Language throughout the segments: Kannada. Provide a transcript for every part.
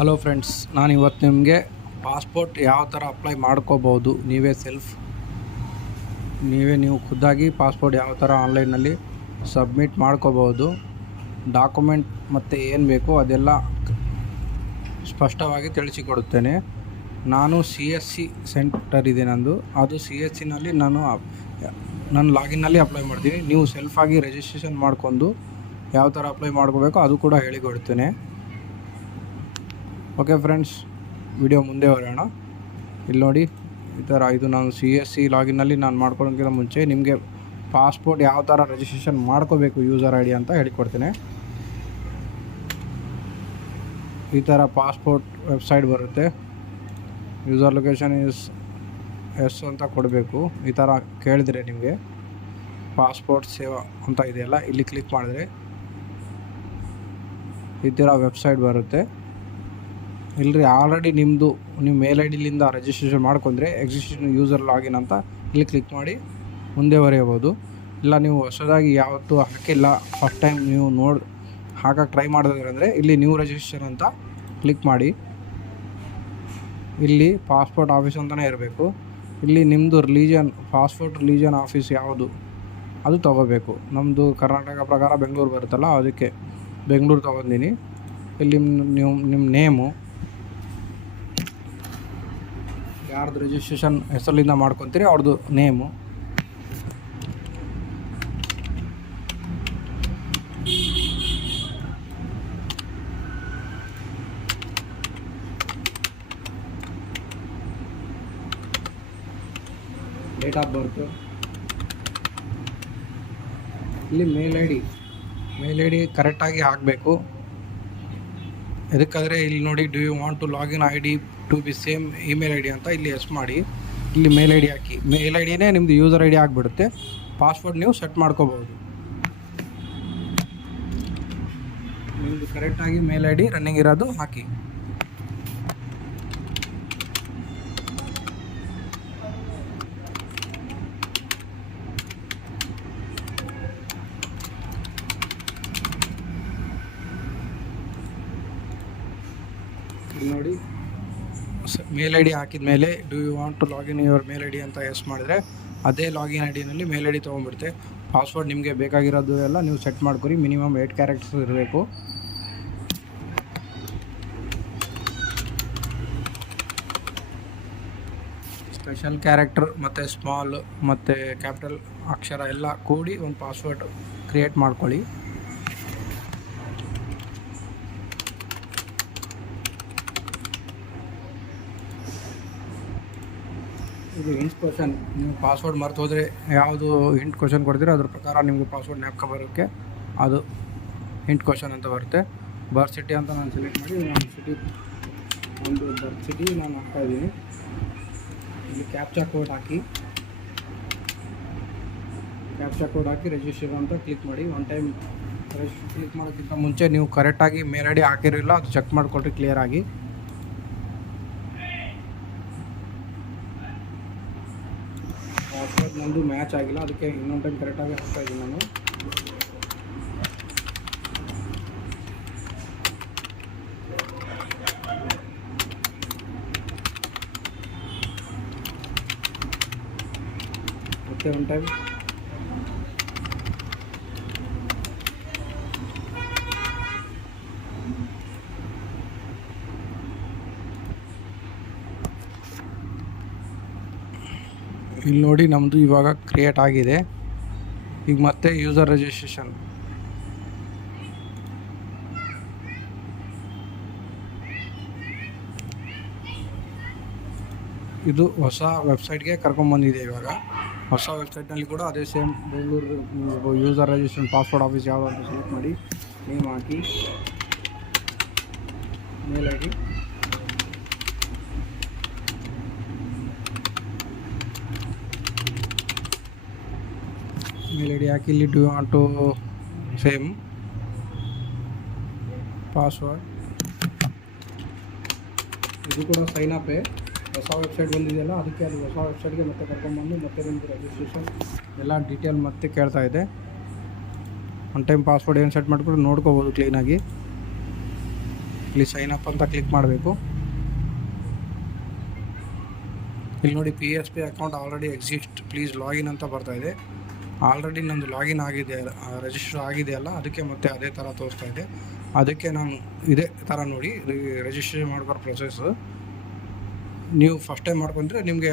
ಹಲೋ ಫ್ರೆಂಡ್ಸ್ ನಾನು ಇವತ್ತು ನಿಮಗೆ ಪಾಸ್ಪೋರ್ಟ್ ಯಾವ ಥರ ಅಪ್ಲೈ ಮಾಡ್ಕೋಬೋದು ನೀವೇ ಸೆಲ್ಫ್ ನೀವೇ ನೀವು ಖುದ್ದಾಗಿ ಪಾಸ್ಪೋರ್ಟ್ ಯಾವ ಥರ ಆನ್ಲೈನಲ್ಲಿ ಸಬ್ಮಿಟ್ ಮಾಡ್ಕೋಬೋದು ಡಾಕ್ಯುಮೆಂಟ್ ಮತ್ತು ಏನು ಬೇಕೋ ಅದೆಲ್ಲ ಸ್ಪಷ್ಟವಾಗಿ ತಿಳಿಸಿಕೊಡುತ್ತೇನೆ. ನಾನು ಸಿ ಎಸ್ ಸಿ ಸೆಂಟರ್ ಇದೆ ನಂದು. ಅದು ಸಿ ಎಸ್ ಸಿನಲ್ಲಿ ನಾನು ನನ್ನ ಲಾಗಿನ್ನಲ್ಲಿ ಅಪ್ಲೈ ಮಾಡ್ತೀನಿ. ನೀವು ಸೆಲ್ಫಾಗಿ ರಿಜಿಸ್ಟ್ರೇಷನ್ ಮಾಡ್ಕೊಂಡು ಯಾವ ಥರ ಅಪ್ಲೈ ಮಾಡ್ಕೋಬೇಕು ಅದು ಕೂಡ ಹೇಳಿಕೊಡ್ತೇನೆ ಓಕೆ ಫ್ರೆಂಡ್ಸ್ ವಿಡಿಯೋ ಮುಂದೆ ಬರೋಣ ಇಲ್ಲಿ ನೋಡಿ, ಈ ಥರ ಇದು ನಾನು ಸಿ ಎಸ್ ಸಿ ಲಾಗಿನಲ್ಲಿ ನಾನು ಮಾಡ್ಕೊಳ್ಳೋಕ್ಕಿಂತ ಮುಂಚೆ ನಿಮಗೆ ಪಾಸ್ಪೋರ್ಟ್ ಯಾವ ಥರ ರಿಜಿಸ್ಟ್ರೇಷನ್ ಮಾಡ್ಕೋಬೇಕು ಯೂಸರ್ ಐ ಡಿ ಅಂತ ಹೇಳಿಕೊಡ್ತೀನಿ. ಈ ಥರ ಪಾಸ್ಪೋರ್ಟ್ ವೆಬ್ಸೈಟ್ ಬರುತ್ತೆ. ಯೂಸರ್ ಲೊಕೇಶನ್ ಇಸ್ ಎಸ್ ಅಂತ ಕೊಡಬೇಕು. ಈ ಥರ ಕೇಳಿದ್ರೆ ನಿಮಗೆ ಪಾಸ್ಪೋರ್ಟ್ ಸೇವಾ ಅಂತ ಇದೆಯಲ್ಲ, ಇಲ್ಲಿ ಕ್ಲಿಕ್ ಮಾಡಿದ್ರೆ ಈ ಥರ ವೆಬ್ಸೈಟ್ ಬರುತ್ತೆ. ಇಲ್ಲರಿ ಆಲ್ರೆಡಿ ನಿಮ್ಮದು ನಿಮ್ಮ ಮೇಲ್ ಐ ಡಿಲಿಂದ ರಿಜಿಸ್ಟ್ರೇಷನ್ ಮಾಡ್ಕೊಂಡ್ರೆ ಎಕ್ಸಿಸ್ಟಿಂಗ್ ಯೂಸರ್ ಲಾಗಿನ್ ಅಂತ ಇಲ್ಲಿ ಕ್ಲಿಕ್ ಮಾಡಿ, ಮುಂದೆ ಬರೆಯಬೋದು ಇಲ್ಲ, ನೀವು ಹೊಸದಾಗಿ ಯಾವತ್ತೂ ಹಾಕಿಲ್ಲ ಫಸ್ಟ್ ಟೈಮ್ ನೀವು ನೋಡಿ ಹಾಕಕ್ಕೆ ಟ್ರೈ ಮಾಡಿದ್ರೆ ಇಲ್ಲಿ ನ್ಯೂ ರಿಜಿಸ್ಟ್ರೇಷನ್ ಅಂತ ಕ್ಲಿಕ್ ಮಾಡಿ. ಇಲ್ಲಿ ಪಾಸ್ಪೋರ್ಟ್ ಆಫೀಸ್ ಅಂತಲೇ ಇರಬೇಕು. ಇಲ್ಲಿ ನಿಮ್ಮದು ರಿಲೀಜನ್ ಪಾಸ್ಪೋರ್ಟ್ ರಿಲೀಜನ್ ಆಫೀಸ್ ಯಾವುದು, ಅದು ತೊಗೋಬೇಕು. ನಮ್ಮದು ಕರ್ನಾಟಕ ಪ್ರಕಾರ ಬೆಂಗಳೂರು ಬರುತ್ತಲ್ಲ, ಅದಕ್ಕೆ ಬೆಂಗಳೂರು ತೊಗೊಂಡಿನಿ. ಇಲ್ಲಿ ನಿಮ್ಮ ನಿಮ್ಮ ನೇಮು ಯಾರ್ದು ರಿಜಿಸ್ಟ್ರೇಷನ್ ಹೆಸರಿಂದ ಮಾಡ್ಕೊತೀರಿ ಅವ್ರದ್ದು ನೇಮು ಡೇಟ್ ಆಫ್ ಬರ್ತು ಇಲ್ಲಿ mail I D mail I D ಕರೆಕ್ಟಾಗಿ ಹಾಕಬೇಕು. ಎದಕ್ಕಾದರೆ ಇಲ್ಲಿ ನೋಡಿ do you want to login I D to be same email I D ಅಂತ ಇಲ್ಲಿ ಎಸ್ ಮಾಡಿ. ಇಲ್ಲಿ ಮೇಲ್ ಐ ಡಿ ಹಾಕಿ. ಮೇಲ್ ಐ ಡಿನೇ ನಿಮ್ಮದು ಯೂಸರ್ ಐ ಡಿ ಆಗಿಬಿಡುತ್ತೆ. ಪಾಸ್ವರ್ಡ್ ನೀವು ಸೆಟ್ ಮಾಡ್ಕೋಬೋದು ನಿಮ್ಮದು ಕರೆಕ್ಟಾಗಿ ಮೇಲ್ ಐ ಡಿ ರನ್ನಿಂಗ್ ಇರೋದು ಹಾಕಿ. ನೋಡಿ. ಮೇಲ್ ಐ ಡಿ ಹಾಕಿದ ಮೇಲೆ do you want to login your mail I D ಅಂತ ಎಸ್ ಮಾಡಿದ್ರೆ, ಅದೇ ಲಾಗಿನ್ ಐ ಡಿನಲ್ಲಿ ಮೇಲ್ ಐ ಡಿ ತೊಗೊಂಡ್ಬಿಡುತ್ತೆ. ಪಾಸ್ವರ್ಡ್ ನಿಮಗೆ ಬೇಕಾಗಿರೋದು ಎಲ್ಲ ನೀವು ಸೆಟ್ ಮಾಡ್ಕೊರಿ ಮಿನಿಮಮ್ ಏಯ್ಟ್ ಕ್ಯಾರೆಕ್ಟರ್ಸ್ ಇರಬೇಕು. ಸ್ಪೆಷಲ್ ಕ್ಯಾರೆಕ್ಟರ್ ಮತ್ತು ಸ್ಮಾಲ್ ಮತ್ತು ಕ್ಯಾಪಿಟಲ್ ಅಕ್ಷರ ಎಲ್ಲ ಕೂಡಿ ಒಂದು ಪಾಸ್ವರ್ಡ್ ಕ್ರಿಯೇಟ್ ಮಾಡ್ಕೊಳ್ಳಿ. ಇದು ಹಿಂಟ್ ಕ್ವಶನ್ ನೀವು ಪಾಸ್ವರ್ಡ್ ಮರ್ತು ಹೋದರೆ ಯಾವುದು ಹಿಂಟ್ ಕ್ವಶನ್ ಕೊಡ್ತೀರೋ ಅದ್ರ ಪ್ರಕಾರ ನಿಮಗೆ ಪಾಸ್ವರ್ಡ್ ಜ್ಞಾಪಕ ಬರೋಕ್ಕೆ ಅದು ಹಿಂಟ್ ಕ್ವಶನ್ ಅಂತ ಬರುತ್ತೆ. ಬರ್ತ್ ಸಿಟಿ ಅಂತ ನಾನು ಸೆಲೆಕ್ಟ್ ಮಾಡಿ ನಾನು ಸಿಟಿ ಒಂದು ಬರ್ತ್ ಸಿಟಿ ನಾನು ಹಾಕ್ತಾ ಇದ್ದೀನಿ. ಇಲ್ಲಿ ಕ್ಯಾಪ್ಚಾ ಕೋಡ್ ಹಾಕಿ ಕ್ಯಾಪ್ಚಾ ಕೋಡ್ ಹಾಕಿ ರಿಜಿಸ್ಟರ್ ಅಂತ ಕ್ಲಿಕ್ ಮಾಡಿ. ಒನ್ ಟೈಮ್ ರಿಜಿಸ್ಟರ್ ಕ್ಲಿಕ್ ಮಾಡೋಕ್ಕಿಂತ ಮುಂಚೆ ನೀವು ಕರೆಕ್ಟಾಗಿ ಮೇಲ್ ಐ ಡಿ ಹಾಕಿರಲಿಲ್ಲ, ಅದು ಚೆಕ್ ಮಾಡಿಕೊಟ್ರಿ ಕ್ಲಿಯರಾಗಿ ಪಾಸ್ವರ್ಡ್ ನಂದು ಮ್ಯಾಚ್ ಆಗಿಲ್ಲ ಅದಕ್ಕೆ ಇನ್ನೊಂದು ಟೈಮ್ ಕರೆಕ್ಟಾಗಿ ಹಾಕ್ತಾ ಇದ್ದೀನಿ ನಾನು ಮತ್ತೆ ಒಂದು ಇಲ್ಲಿ ನೋಡಿ ನಮ್ಮದು ಇವಾಗ ಕ್ರಿಯೇಟ್ ಆಗಿದೆ. ಈಗ ಮತ್ತೆ ಯೂಸರ್ ರಿಜಿಸ್ಟ್ರೇಷನ್ ಇದು ಹೊಸ ವೆಬ್ಸೈಟ್ಗೆ ಕರ್ಕೊಂಬಂದಿದೆ ಇವಾಗ. ಹೊಸ ವೆಬ್ಸೈಟ್ನಲ್ಲಿ ಕೂಡ ಅದೇ same Bengaluru user registration password office ಯಾವುದು ಅಂತ ಸೆಲೆಕ್ಟ್ ಮಾಡಿ ನೇಮ್ ಹಾಕಿ ಮೇಲ್ ಮೇಲ್ ಐ ಡಿ ಹಾಕಿ ಇಲ್ಲಿ do on to same password ಇದು ಕೂಡ ಸೈನ್ ಅಪೇ ಹೊಸ ವೆಬ್ಸೈಟ್ ಬಂದಿದೆಯಲ್ಲ, ಅದಕ್ಕೆ ಅದು ಹೊಸ ವೆಬ್ಸೈಟ್ಗೆ ಮತ್ತೆ ಕರ್ಕೊಂಬಂದು ಮತ್ತೆ ನಿಮ್ಮದು ರಿಜಿಸ್ಟ್ರೇಷನ್ ಎಲ್ಲ ಡೀಟೇಲ್ ಮತ್ತೆ ಕೇಳ್ತಾ ಇದೆ. ಒನ್ ಟೈಮ್ ಪಾಸ್ವರ್ಡ್ ಏನು ಸೆಟ್ ಮಾಡಿಕೊಂಡು ನೋಡ್ಕೋಬೋದು ಕ್ಲೀನಾಗಿ ಇಲ್ಲಿ ಸೈನ್ ಅಪ್ ಅಂತ ಕ್ಲಿಕ್ ಮಾಡಬೇಕು. ಇಲ್ಲಿ ನೋಡಿ P S P account already exist please login ಅಂತ ಬರ್ತಾ ಇದೆ. ಆಲ್ರೆಡಿ ನಮ್ಮದು ಲಾಗಿನ್ ಆಗಿದೆ ರಿಜಿಸ್ಟರ್ ಆಗಿದೆಯಲ್ಲ ಅದಕ್ಕೆ ಮತ್ತೆ ಅದೇ ಥರ ತೋರಿಸ್ತಾ ಇದೆ. ಅದಕ್ಕೆ ನಾನು ಇದೇ ಥರ ನೋಡಿ ರಿಜಿಸ್ಟ್ರೇಷನ್ ಮಾಡ್ಬಾರ ಪ್ರೊಸೆಸ್ಸು ನೀವು ಫಸ್ಟ್ ಟೈಮ್ ಮಾಡ್ಕೊಂಡ್ರೆ ನಿಮಗೆ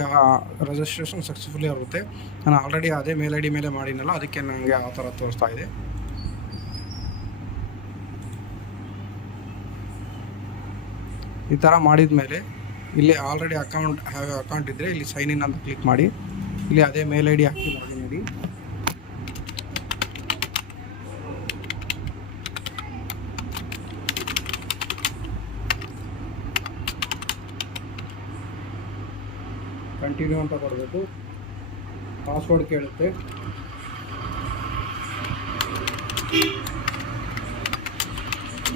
ರಿಜಿಸ್ಟ್ರೇಷನ್ ಸಕ್ಸಸ್ಫುಲಿ ಆಗುತ್ತೆ. ನಾನು ಆಲ್ರೆಡಿ ಅದೇ ಮೇಲ್ ಐ ಡಿ ಮೇಲೆ ಮಾಡಿನಲ್ಲ, ಅದಕ್ಕೆ ನನಗೆ ಆ ಥರ ತೋರಿಸ್ತಾ ಇದೆ. ಈ ಥರ ಮಾಡಿದ ಮೇಲೆ ಇಲ್ಲಿ ಆಲ್ರೆಡಿ ಅಕೌಂಟ್ ಹ್ಯಾವ್ ಅಕೌಂಟ್ ಇದ್ದರೆ ಇಲ್ಲಿ ಸೈನ್ ಇನ್ ಅಂತ ಕ್ಲಿಕ್ ಮಾಡಿ, ಇಲ್ಲಿ ಅದೇ ಮೇಲ್ ಐ ಡಿ ಹಾಕಿ ಮಾಡಿ. ಕಂಟಿನ್ಯೂ ಅಂತ ಕೊಡಬೇಕು ಪಾಸ್ವರ್ಡ್ ಕೇಳುತ್ತೆ.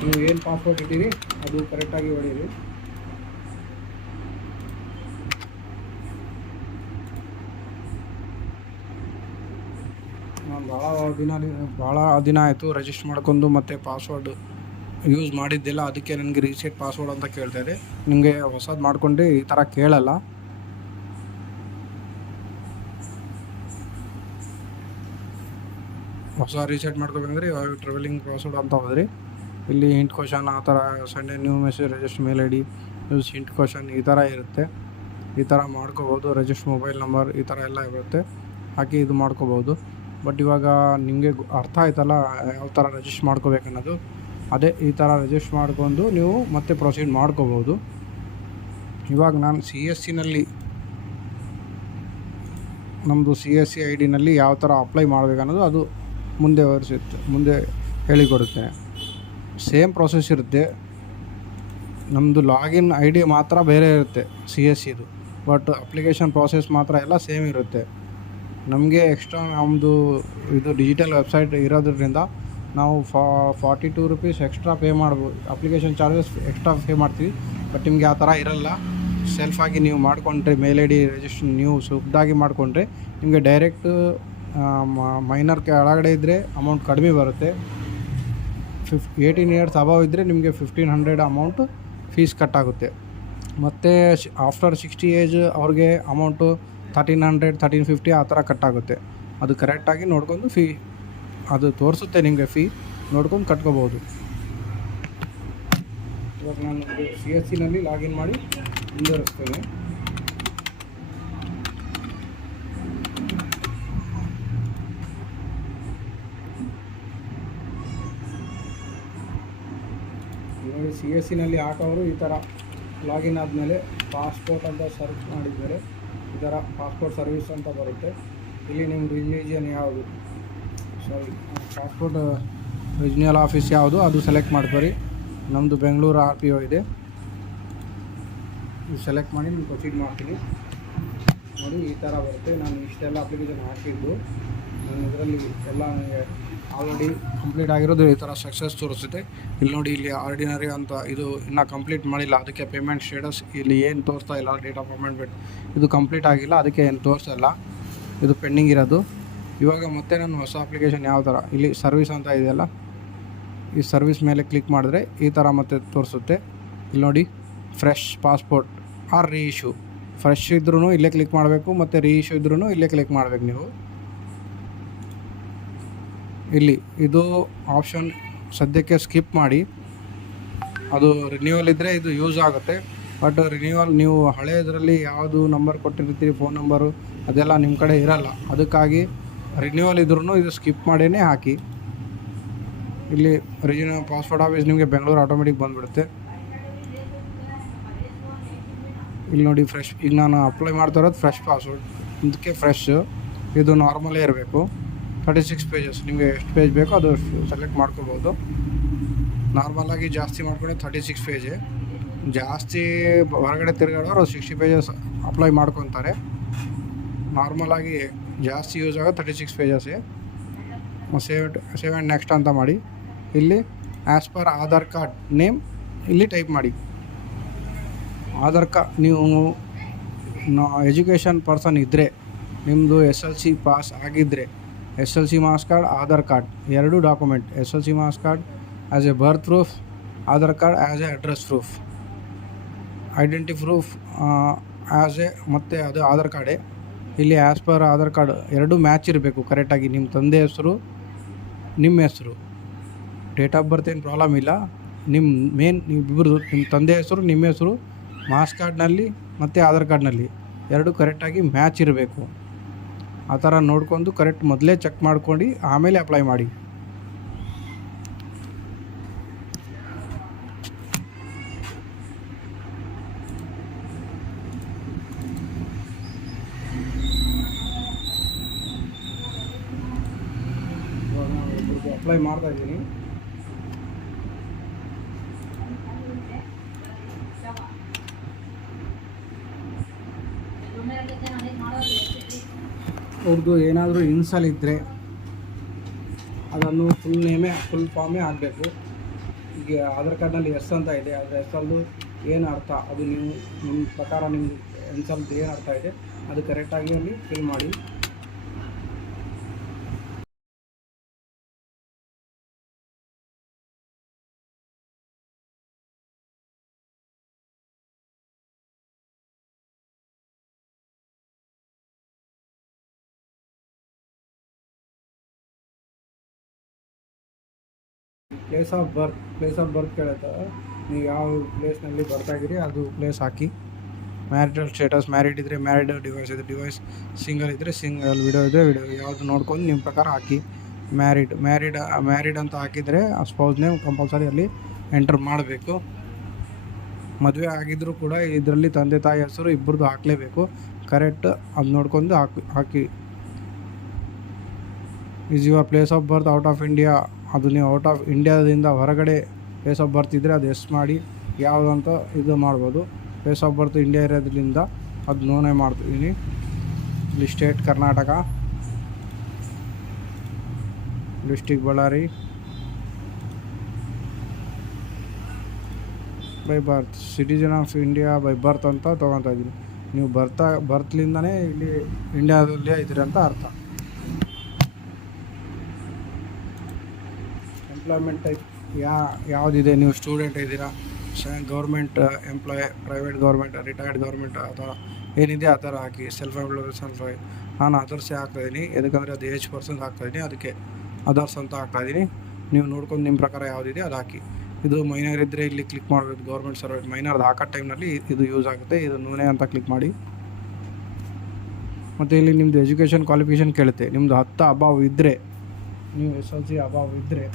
ನೀವು ಏನು ಪಾಸ್ವರ್ಡ್ ಇಟ್ಟಿರಿ, ಅದು ಕರೆಕ್ಟಾಗಿ ಹೊಡೀರಿ ನಾನು ಭಾಳ ದಿನ ಭಾಳ ದಿನ ಆಯಿತು ರಿಜಿಸ್ಟರ್ ಮಾಡ್ಕೊಂಡು ಮತ್ತೆ ಪಾಸ್ವರ್ಡ್ ಯೂಸ್ ಮಾಡಿದ್ದಿಲ್ಲ, ಅದಕ್ಕೆ ನನಗೆ ರೀಸೆಟ್ ಪಾಸ್ವರ್ಡ್ ಅಂತ ಕೇಳ್ತಾ ಇದೆ ನಿಮಗೆ ಹೊಸದು ಮಾಡ್ಕೊಂಡ್ರೆ ಈ ಥರ ಕೇಳಲ್ಲ. ಹೊಸ ರೀಸೆಟ್ ಮಾಡ್ಕೋಬೇಕಂದ್ರೆ ಇವಾಗ ಟ್ರಾವೆಲಿಂಗ್ ಪಾಸ್ವರ್ಡ್ ಅಂತ ಹೋದ್ರಿ ಇಲ್ಲಿ ಹಿಂಟ್ ಕ್ವಶನ್ ಆ ಥರ Sunday new message register mail I D use hint question ಈ ಥರ ಇರುತ್ತೆ. ಈ ಥರ ಮಾಡ್ಕೋಬೋದು ರಿಜಿಸ್ಟರ್ ಮೊಬೈಲ್ ನಂಬರ್ ಈ ಥರ ಎಲ್ಲ ಇರುತ್ತೆ. ಹಾಕಿ ಇದು ಮಾಡ್ಕೋಬೋದು. ಬಟ್ ಇವಾಗ ನಿಮಗೆ ಅರ್ಥ ಆಯ್ತಲ್ಲ, ಯಾವ ಥರ ರಿಜಿಸ್ಟರ್ ಮಾಡ್ಕೋಬೇಕನ್ನೋದು? ಅದೇ ಈ ಥರ ರಿಜಿಸ್ಟರ್ ಮಾಡ್ಕೊಂಡು ನೀವು ಮತ್ತೆ ಪ್ರೊಸೀಡ್ ಮಾಡ್ಕೋಬೋದು. ಇವಾಗ ನಾನು ಸಿ ಎಸ್ ಸಿನಲ್ಲಿ ನಮ್ಮದು ಸಿ ಎಸ್ ಸಿ ಐ ಡಿನಲ್ಲಿ ಯಾವ ಥರ ಅಪ್ಲೈ ಮಾಡಬೇಕನ್ನೋದು ಅದು ಮುಂದೆ ವಿವರಿಸುತ್ತೆ ಮುಂದೆ ಹೇಳಿಕೊಡುತ್ತೇನೆ ಸೇಮ್ ಪ್ರೊಸೆಸ್ ಇರುತ್ತೆ. ನಮ್ಮದು ಲಾಗಿನ್ ಐ ಡಿ ಮಾತ್ರ ಬೇರೆ ಇರುತ್ತೆ ಸಿ ಎಸ್ ಸಿದು ಬಟ್ ಅಪ್ಲಿಕೇಶನ್ ಪ್ರಾಸೆಸ್ ಮಾತ್ರ ಎಲ್ಲ ಸೇಮ್ ಇರುತ್ತೆ. ನಮಗೆ ಎಕ್ಸ್ಟ್ರಾ ನಮ್ಮದು ಇದು ಡಿಜಿಟಲ್ ವೆಬ್ಸೈಟ್ ಇರೋದ್ರಿಂದ ನಾವು ಫಾ forty two rupees extra pay ಮಾಡ್ಬೋದು ಅಪ್ಲಿಕೇಶನ್ ಚಾರ್ಜಸ್ ಎಕ್ಸ್ಟ್ರಾ ಪೇ ಮಾಡ್ತೀವಿ. ಬಟ್ ನಿಮಗೆ ಆ ಥರ ಇರಲ್ಲ. ಸೆಲ್ಫಾಗಿ ನೀವು ಮಾಡಿಕೊಂಡ್ರೆ ಮೇಲ್ ಐ ಡಿ ರಿಜಿಸ್ಟ್ರೇಷನ್ ನೀವು ಸುಖದಾಗಿ ಮಾಡಿಕೊಂಡ್ರೆ, ನಿಮಗೆ ಡೈರೆಕ್ಟ್ ಮೈನರ್ ಕೆಳಗಡೆ ಇದ್ದರೆ ಅಮೌಂಟ್ ಕಡಿಮೆ ಬರುತ್ತೆ. ಫಿಫ್ ಏಯ್ಟೀನ್ ಇಯರ್ಸ್ ಅಬವ್ ಇದ್ದರೆ ನಿಮಗೆ ಫಿಫ್ಟೀನ್ ಹಂಡ್ರೆಡ್ ಅಮೌಂಟು ಫೀಸ್ ಕಟ್ಟಾಗುತ್ತೆ ಮತ್ತು ಆಫ್ಟರ್ ಸಿಕ್ಸ್ಟಿ ಏಜ್ ಅವ್ರಿಗೆ amount thirteen hundred thirteen fifty ಆ ಥರ ಕಟ್ಟಾಗುತ್ತೆ ಅದು ಕರೆಕ್ಟಾಗಿ ನೋಡ್ಕೊಂಡು ಫೀ ಅದು ತೋರಿಸುತ್ತೆ ನಿಮಗೆ ಫೀ ನೋಡ್ಕೊಂಡು ಕಟ್ಕೋಬೋದು. ಇವಾಗ ನಾನು ಸಿ ಎಸ್ ಸಿನಲ್ಲಿ ಲಾಗಿನ್ ಮಾಡಿ ಮುಂದುವರಿಸ್ತೇನೆ. ಸಿ ಎಸ್ ಸಿನಲ್ಲಿ ಹಾಕೋರು ಈ ಥರ ಲಾಗಿನ್ ಆದಮೇಲೆ ಪಾಸ್ಪೋರ್ಟ್ ಅಂತ ಸರ್ಚ್ ಮಾಡಿದರೆ ಈ ಥರ ಪಾಸ್ಪೋರ್ಟ್ ಸರ್ವಿಸ್ ಅಂತ ಬರುತ್ತೆ. ಇಲ್ಲಿ ನಿಮ್ಮದು ರಿಲಿಜಿಯನ್ ಯಾವುದು? ಸಾರಿ ಪಾಸ್ಪೋರ್ಟ್ ರಿಜಿನಲ್ ಆಫೀಸ್ ಯಾವುದು? ಅದು ಸೆಲೆಕ್ಟ್ ಮಾಡ್ಕೊರಿ. ನಮ್ಮದು ಬೆಂಗಳೂರು ಆರ್ ಪಿ ಒ ಇದೆ. ಇದು ಸೆಲೆಕ್ಟ್ ಮಾಡಿ ನಾನು ಪ್ರೊಸೀಡ್ ಮಾಡ್ತೀನಿ. ನೋಡಿ ಈ ಥರ ಬರುತ್ತೆ. ನಾನು ಇಷ್ಟೆಲ್ಲ ಅಪ್ಲಿಕೇಶನ್ ಹಾಕಿದ್ದು. ನಾನು ಇದರಲ್ಲಿ ಎಲ್ಲ ನನಗೆ ಆಲ್ರೆಡಿ ಕಂಪ್ಲೀಟ್ ಆಗಿರೋದು ಈ ಥರ ಸಕ್ಸಸ್ ತೋರಿಸುತ್ತೆ. ಇಲ್ಲಿ ನೋಡಿ, ಇಲ್ಲಿ ಆರ್ಡಿನರಿ ಅಂತ ಇದು ಇನ್ನೂ ಕಂಪ್ಲೀಟ್ ಮಾಡಿಲ್ಲ. ಅದಕ್ಕೆ ಪೇಮೆಂಟ್ ಸ್ಟೇಟಸ್ ಇಲ್ಲಿ ಏನು ತೋರಿಸ್ತಾ ಇಲ್ಲ ಡೇಟ್ ಆಫ್ ಪೇಮೆಂಟ್ ಇದು ಕಂಪ್ಲೀಟ್ ಆಗಿಲ್ಲ, ಅದಕ್ಕೆ ಏನು ತೋರಿಸ್ತಾ ಇದು ಪೆಂಡಿಂಗ್ ಇರೋದು. ಇವಾಗ ಮತ್ತೆ ನಾನು ಹೊಸ ಅಪ್ಲಿಕೇಶನ್ ಯಾವ ಥರ ಇಲ್ಲಿ ಸರ್ವಿಸ್ ಅಂತ ಇದೆಯಲ್ಲ? ಈ ಸರ್ವಿಸ್ ಮೇಲೆ ಕ್ಲಿಕ್ ಮಾಡಿದ್ರೆ ಈ ಥರ ಮತ್ತೆ ತೋರಿಸುತ್ತೆ. ಇಲ್ಲಿ ನೋಡಿ fresh passport or reissue fresh ಇದ್ರೂ ಇಲ್ಲೇ ಕ್ಲಿಕ್ ಮಾಡಬೇಕು, ಮತ್ತು ರೀ ಇಶ್ಯೂ ಇದ್ರೂ ಇಲ್ಲೇ ಕ್ಲಿಕ್ ಮಾಡಬೇಕು ನೀವು. ಇಲ್ಲಿ ಇದು ಆಪ್ಷನ್ ಸದ್ಯಕ್ಕೆ ಸ್ಕಿಪ್ ಮಾಡಿ. ಅದು ರಿನ್ಯೂವಲ್ ಇದ್ದರೆ ಇದು ಯೂಸ್ ಆಗುತ್ತೆ. ಬಟ್ ರಿನ್ಯೂವಲ್ ನೀವು ಹಳೆಯದರಲ್ಲಿ ಯಾವುದು ನಂಬರ್ ಕೊಟ್ಟಿರ್ತೀರಿ ಫೋನ್ ನಂಬರು ಅದೆಲ್ಲ ನಿಮ್ಮ ಕಡೆ ಇರಲ್ಲ. ಅದಕ್ಕಾಗಿ ರಿನ್ಯೂವಲ್ ಇದ್ರೂ ಇದು ಸ್ಕಿಪ್ ಮಾಡಿಯೇ ಹಾಕಿ. ಇಲ್ಲಿ ರಿಜಿನಲ್ ಪಾಸ್ಪೋರ್ಟ್ ಆಫೀಸ್ ನಿಮಗೆ ಬೆಂಗಳೂರು ಆಟೋಮೆಟಿಕ್ ಬಂದುಬಿಡುತ್ತೆ. ಇಲ್ಲಿ ನೋಡಿ ಫ್ರೆಶ್ ಈಗ ನಾನು ಅಪ್ಲೈ ಮಾಡ್ತಾ ಇರೋದು ಫ್ರೆಶ್ ಪಾಸ್ವರ್ಡ್ ಇದಕ್ಕೆ ಫ್ರೆಶ್ ಇದು ನಾರ್ಮಲೇ ಇರಬೇಕು. ತರ್ಟಿ ಸಿಕ್ಸ್ ಪೇಜಸ್ ನಿಮಗೆ ಎಷ್ಟು ಪೇಜ್ ಬೇಕೋ ಅದು ಸೆಲೆಕ್ಟ್ ಮಾಡ್ಕೋಬೋದು. ನಾರ್ಮಲಾಗಿ ಜಾಸ್ತಿ ಮಾಡ್ಕೊಂಡ್ರೆ ತರ್ಟಿ ಸಿಕ್ಸ್ ಪೇಜೆ ಜಾಸ್ತಿ ಹೊರಗಡೆ ತಿರುಗಾಡೋರು ಸಿಕ್ಸ್ಟಿ ಪೇಜಸ್ ಅಪ್ಲೈ ಮಾಡ್ಕೊತಾರೆ. ನಾರ್ಮಲಾಗಿ ಜಾಸ್ತಿ ಯೂಸ್ ಆಗೋ ತರ್ಟಿ ಸಿಕ್ಸ್ ಪೇಜಸ್ಸೇ ಸೇವ್ ಸೇವ್ ಆ್ಯಂಡ್ ನೆಕ್ಸ್ಟ್ ಅಂತ ಮಾಡಿ. ಇಲ್ಲಿ as per Aadhaar card name ಇಲ್ಲಿ ಟೈಪ್ ಮಾಡಿ. ಆಧಾರ್ ಕಾರ್ಡ್ ನೀವು ಎಜುಕೇಷನ್ ಪರ್ಸನ್ ಇದ್ದರೆ ನಿಮ್ಮದು ಎಸ್ ಎಲ್ ಸಿ ಪಾಸ್ ಆಗಿದ್ದರೆ S L C marks card, Aadhaar card, ಎರಡೂ document, S L C marks card as a birth proof Aadhaar card as a address proof identity proof as a ಮತ್ತು ಅದು ಆಧಾರ್ ಕಾರ್ಡೇ. ಇಲ್ಲಿ ಆ್ಯಸ್ ಪರ್ ಆಧಾರ್ ಕಾರ್ಡ್ ಎರಡೂ ಮ್ಯಾಚ್ ಇರಬೇಕು ಕರೆಕ್ಟಾಗಿ ನಿಮ್ಮ ತಂದೆ ಹೆಸರು ನಿಮ್ಮ ಹೆಸರು. ಡೇಟ್ ಆಫ್ ಬರ್ತ್ ಏನು ಪ್ರಾಬ್ಲಮ್ ಇಲ್ಲ. ನಿಮ್ಮ ಮೇನ್ ಇಬ್ಬರು ನಿಮ್ಮ ತಂದೆ ಹೆಸರು ನಿಮ್ಮ ಹೆಸರು ಮಾಸ್ ಕಾರ್ಡ್ನಲ್ಲಿ ಮತ್ತು ಆಧಾರ್ ಕಾರ್ಡ್ನಲ್ಲಿ. ಎರಡು ಕರೆಕ್ಟಾಗಿ ಮ್ಯಾಚ್ ಇರಬೇಕು. ಆ ಥರ ನೋಡ್ಕೊಂಡು ಕರೆಕ್ಟ್ ಮೊದಲೇ ಚೆಕ್ ಮಾಡ್ಕೊಂಡು ಆಮೇಲೆ ಅಪ್ಲೈ ಮಾಡಿ. ಅಪ್ಲೈ ಮಾಡ್ತಾ ಇದ್ದೀನಿ. ಅವ್ರದ್ದು ಏನಾದರೂ ಇನ್ಸಲ್ ಇದ್ದರೆ ಅದನ್ನು ಫುಲ್ ನೇಮೇ ಫುಲ್ ಫಾರ್ಮೇ ಆಗಬೇಕು ಈಗ ಆಧಾರ್ ಕಾರ್ಡ್ನಲ್ಲಿ ಎಸ್ ಅಂತ ಇದೆ, ಅದರ ಎಸ್ಸಲ್ದು ಏನು ಅರ್ಥ? ಅದು ನೀವು ನಿಮ್ಮ ಪ್ರಕಾರ ನಿಮ್ಮ ಇನ್ಸಲ್ದು ಏನು ಅರ್ಥ ಇದೆ, ಅದು ಕರೆಕ್ಟಾಗಿ ಅಲ್ಲಿ ಫಿಲ್ ಮಾಡಿ. Place of birth place of birth ಕೇಳುತ್ತೆ. ನೀವು ಯಾವ ಪ್ಲೇಸ್ನಲ್ಲಿ ಬರ್ತಾ ಇದ್ದೀರಿ, ಅದು ಪ್ಲೇಸ್ ಹಾಕಿ. ಮ್ಯಾರಿಟಲ್ ಸ್ಟೇಟಸ್ ಮ್ಯಾರಿಡ್ ಇದ್ದರೆ ಮ್ಯಾರಿಡ್ ಡಿವೈಸ್ ಇದೆ. ಡಿವೈಸ್ ಸಿಂಗಲ್ ಇದ್ದರೆ ಸಿಂಗಲ್ ವಿಡಿಯೋ ಇದ್ದರೆ ವಿಡಿಯೋ ಯಾವುದು ನೋಡ್ಕೊಂಡು ನಿಮ್ಮ ಪ್ರಕಾರ ಹಾಕಿ. ಮ್ಯಾರಿಡ್ ಮ್ಯಾರಿಡ್ ಮ್ಯಾರಿಡ್ ಅಂತ ಹಾಕಿದರೆ, ಆ ಸ್ಪೌಸ್ ನೇಮ್ ಕಂಪಲ್ಸರಿ ಅಲ್ಲಿ ಎಂಟರ್ ಮಾಡಬೇಕು. ಮದುವೆ ಆಗಿದ್ದರೂ ಕೂಡ ಇದರಲ್ಲಿ ತಂದೆ, ತಾಯಿ ಹೆಸರು ಇಬ್ಬರದು ಹಾಕಲೇಬೇಕು. ಕರೆಕ್ಟ್ ಅದು ನೋಡ್ಕೊಂಡು ಹಾಕಿ ಹಾಕಿ. Is your place of birth out of India ಅದು ನೀವು ಔಟ್ ಆಫ್ ಇಂಡಿಯಾದಿಂದ ಹೊರಗಡೆ ಫೇಸ್ ಆಫ್ ಬರ್ತ್ ಇದ್ದರೆ ಅದು ಎಸ್ ಮಾಡಿ ಯಾವುದಂತ ಇದು ಮಾಡ್ಬೋದು. ಫೇಸ್ ಆಫ್ ಬರ್ತ್ ಇಂಡಿಯಾ ಇರೋದ್ರಿಂದ ಅದು ನೋನೇ ಮಾಡ್ತೀನಿ. ಇಲ್ಲಿ state Karnataka district Ballari by birth citizen of India by birth ಅಂತ ತೊಗೊತಾ ಇದ್ದೀನಿ. ನೀವು ಬರ್ತಾ ಬರ್ತ್ಲಿಂದನೇ ಇಲ್ಲಿ ಇಂಡಿಯಾದಲ್ಲಿ ಇದ್ದೀರಿ ಅಂತ ಅರ್ಥ. ಎಂಪ್ಲಾಯ್ಮೆಂಟ್ ಟೈಪ್ ಯಾ, ಯಾವುದಿದೆ? ನೀವು ಸ್ಟೂಡೆಂಟ್ ಇದ್ದೀರಾ? Government employee private government retired government ಥರ ಏನಿದೆ ಆ ಥರ ಹಾಕಿ ಸೆಲ್ಫ್ ಎಂಪ್ಲಾಯ್ ಸೆಲ್ಫ್ ನಾನು ಅದರ್ಸೇ ಹಾಕ್ತಾಯಿದ್ದೀನಿ ಯಾಕಂದರೆ ಅದು ಏಜ್ ಪರ್ಸನ್ಸ್ ಹಾಕ್ತಾಯಿದ್ದೀನಿ ಅದಕ್ಕೆ ಅದರ್ಸ್ ಅಂತ ಹಾಕ್ತಾಯಿದ್ದೀನಿ ನೀವು ನೋಡ್ಕೊಂಡು ನಿಮ್ಮ ಪ್ರಕಾರ ಯಾವುದಿದೆ ಅದು ಹಾಕಿ. ಇದು ಮೈನರ್ ಇದ್ದರೆ ಇಲ್ಲಿ ಕ್ಲಿಕ್ ಮಾಡಬೇಕು ಗೌರ್ಮೆಂಟ್ ಮೈನರ್ ಮೈನರ್ದು ಹಾಕೋ ಟೈಮ್ನಲ್ಲಿ ಇದು ಯೂಸ್ ಆಗುತ್ತೆ. ಇದು ನೂನೆ ಅಂತ ಕ್ಲಿಕ್ ಮಾಡಿ. ಮತ್ತು ಇಲ್ಲಿ ನಿಮ್ಮದು ಎಜುಕೇಷನ್ ಕ್ವಾಲಿಫಿಕೇಷನ್ ಕೇಳುತ್ತೆ. ನಿಮ್ಮದು ಹತ್ತು ಅಬಾವ್ ಇದ್ದರೆ ನೀವು ಎಸ್ ಎಲ್ ಸಿ ಅಬಾವ್ ಇದ್ದರೆ